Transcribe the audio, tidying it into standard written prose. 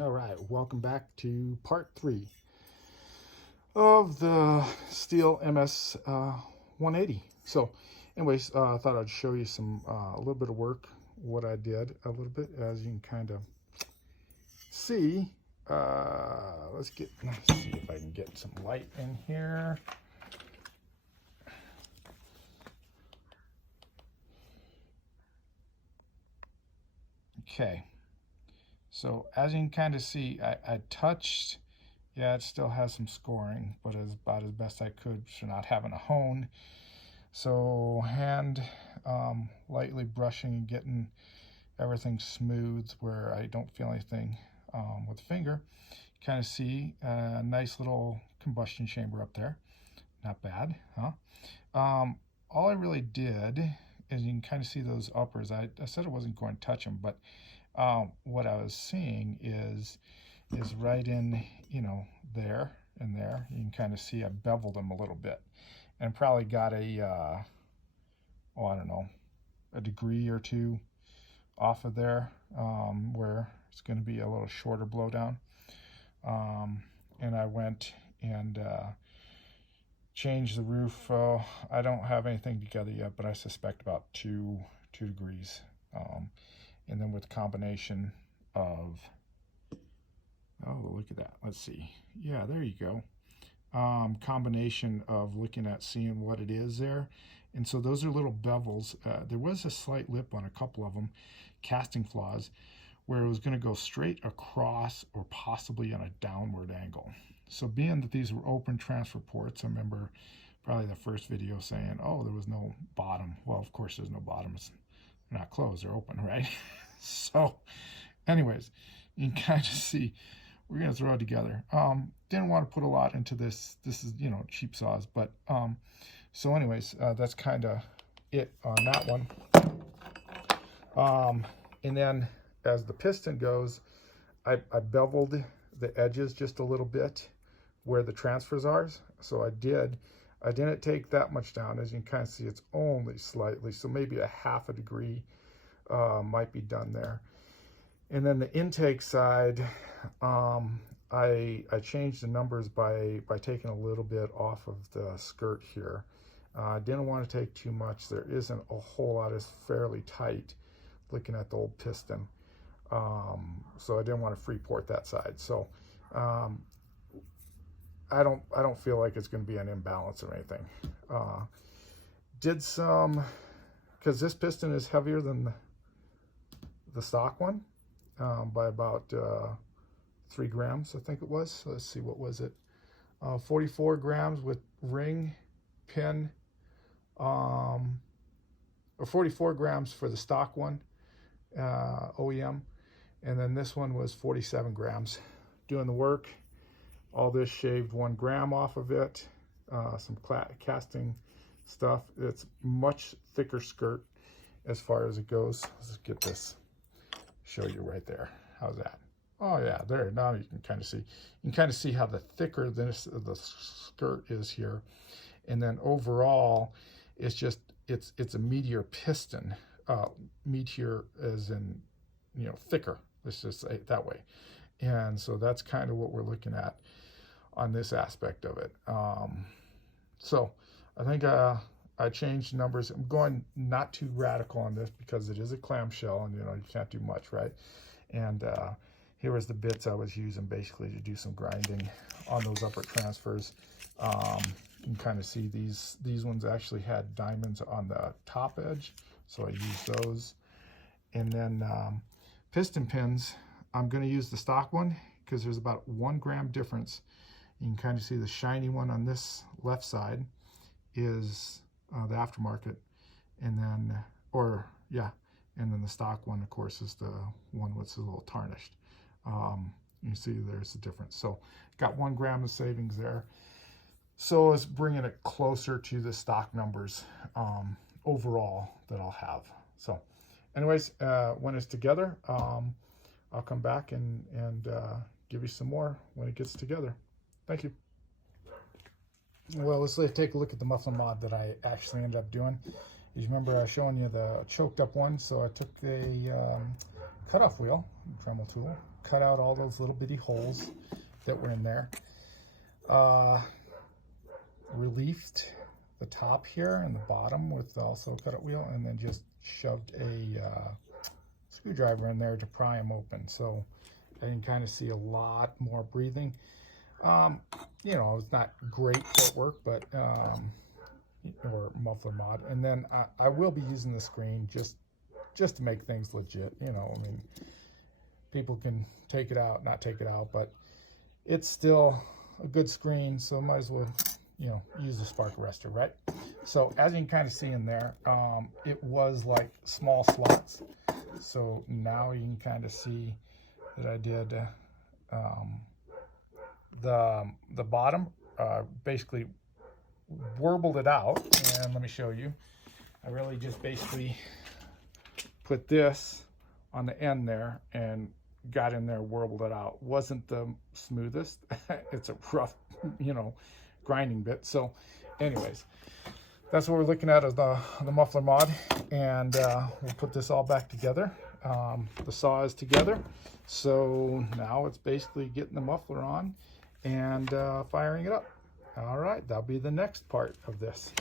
All right, welcome back to part 3 of the Stihl MS180. So, anyways, I thought I'd show you a little bit of work, what I did a little bit, as you can kind of see. Let's see if I can get some light in here. Okay, so as you can kind of see, I touched. Yeah, it still has some scoring, but it's about as best I could for not having a hone. So hand lightly brushing and getting everything smooth where I don't feel anything with the finger. Kind of see a nice little combustion chamber up there. Not bad, huh? All I really did is you can kind of see those uppers. I said I wasn't going to touch them, but what I was seeing is right in, there and there. You can kind of see I beveled them a little bit and probably got I don't know, a degree or two off of there where it's going to be a little shorter blowdown. And I went and changed the roof. I don't have anything together yet, but I suspect about two degrees. And then with combination of, oh, look at that. Let's see. Yeah, there you go. Combination of looking at seeing what it is there. And so those are little bevels. There was a slight lip on a couple of them, casting flaws, where it was going to go straight across or possibly on a downward angle. So being that these were open transfer ports, I remember probably the first video saying, oh, there was no bottom. Well, of course there's no bottom. They're not closed, they're open, right? So anyways, you can kind of see we're going to throw it together. Didn't want to put a lot into this. This is, cheap saws. But so anyways, that's kind of it on that one. And then as the piston goes, I beveled the edges just a little bit where the transfers are. So I didn't take that much down. As you can kind of see, it's only slightly. So maybe a half a degree might be done there. And then the intake side, I changed the numbers by taking a little bit off of the skirt here. I didn't want to take too much. There isn't a whole lot. It's fairly tight looking at the old piston. So I didn't want to free port that side. So I don't feel like it's going to be an imbalance or anything. Did some, because this piston is heavier than the stock one by about 3 grams, I think it was. So let's see, what was it? 44 grams with ring, pin, or 44 grams for the stock one, OEM. And then this one was 47 grams. Doing the work, all this shaved 1 gram off of it. Some casting stuff. It's much thicker skirt as far as it goes. Let's get this, show you right there. How's that? Oh yeah, there. Now you can kind of see. You can kind of see how the thicker the skirt is here, and then overall, it's just it's a meteor piston. Meteor as in, thicker. Let's just say it that way. And so that's kind of what we're looking at on this aspect of it. So I think I changed numbers. I'm going not too radical on this because it is a clamshell, and you can't do much, right? And here was the bits I was using basically to do some grinding on those upper transfers. You can kind of see these ones actually had diamonds on the top edge, so I used those. And then piston pins, I'm going to use the stock one because there's about 1 gram difference. You can kind of see the shiny one on this left side is the aftermarket, and then, and then the stock one, of course, is the one that's a little tarnished. You see there's a difference. So got 1 gram of savings there. So it's bringing it closer to the stock numbers overall that I'll have. So anyways, when it's together, I'll come back and give you some more when it gets together. Thank you. Well, let's take a look at the muffler mod that I actually ended up doing. You remember I was showing you the choked up one, so I took a cutoff wheel, Dremel tool, cut out all those little bitty holes that were in there, reliefed the top here and the bottom with also a cutout wheel, and then just shoved a screwdriver in there to pry them open. So I can kind of see a lot more breathing. You know, it's not great at work, but or muffler mod. And then I will be using the screen just to make things legit. You know, I mean, people can take it out, not take it out, but it's still a good screen, so might as well, you know, use the spark arrestor, right? So as you can kind of see in there, it was like small slots. So now you can kind of see that I did the bottom, basically warbled it out. And let me show you. I really just basically put this on the end there and got in there, warbled it out. Wasn't the smoothest. It's a rough, you know, grinding bit. So anyways, that's what we're looking at as the muffler mod. And we'll put this all back together. The saw is together. So now it's basically getting the muffler on and firing it up. All right, that'll be the next part of this.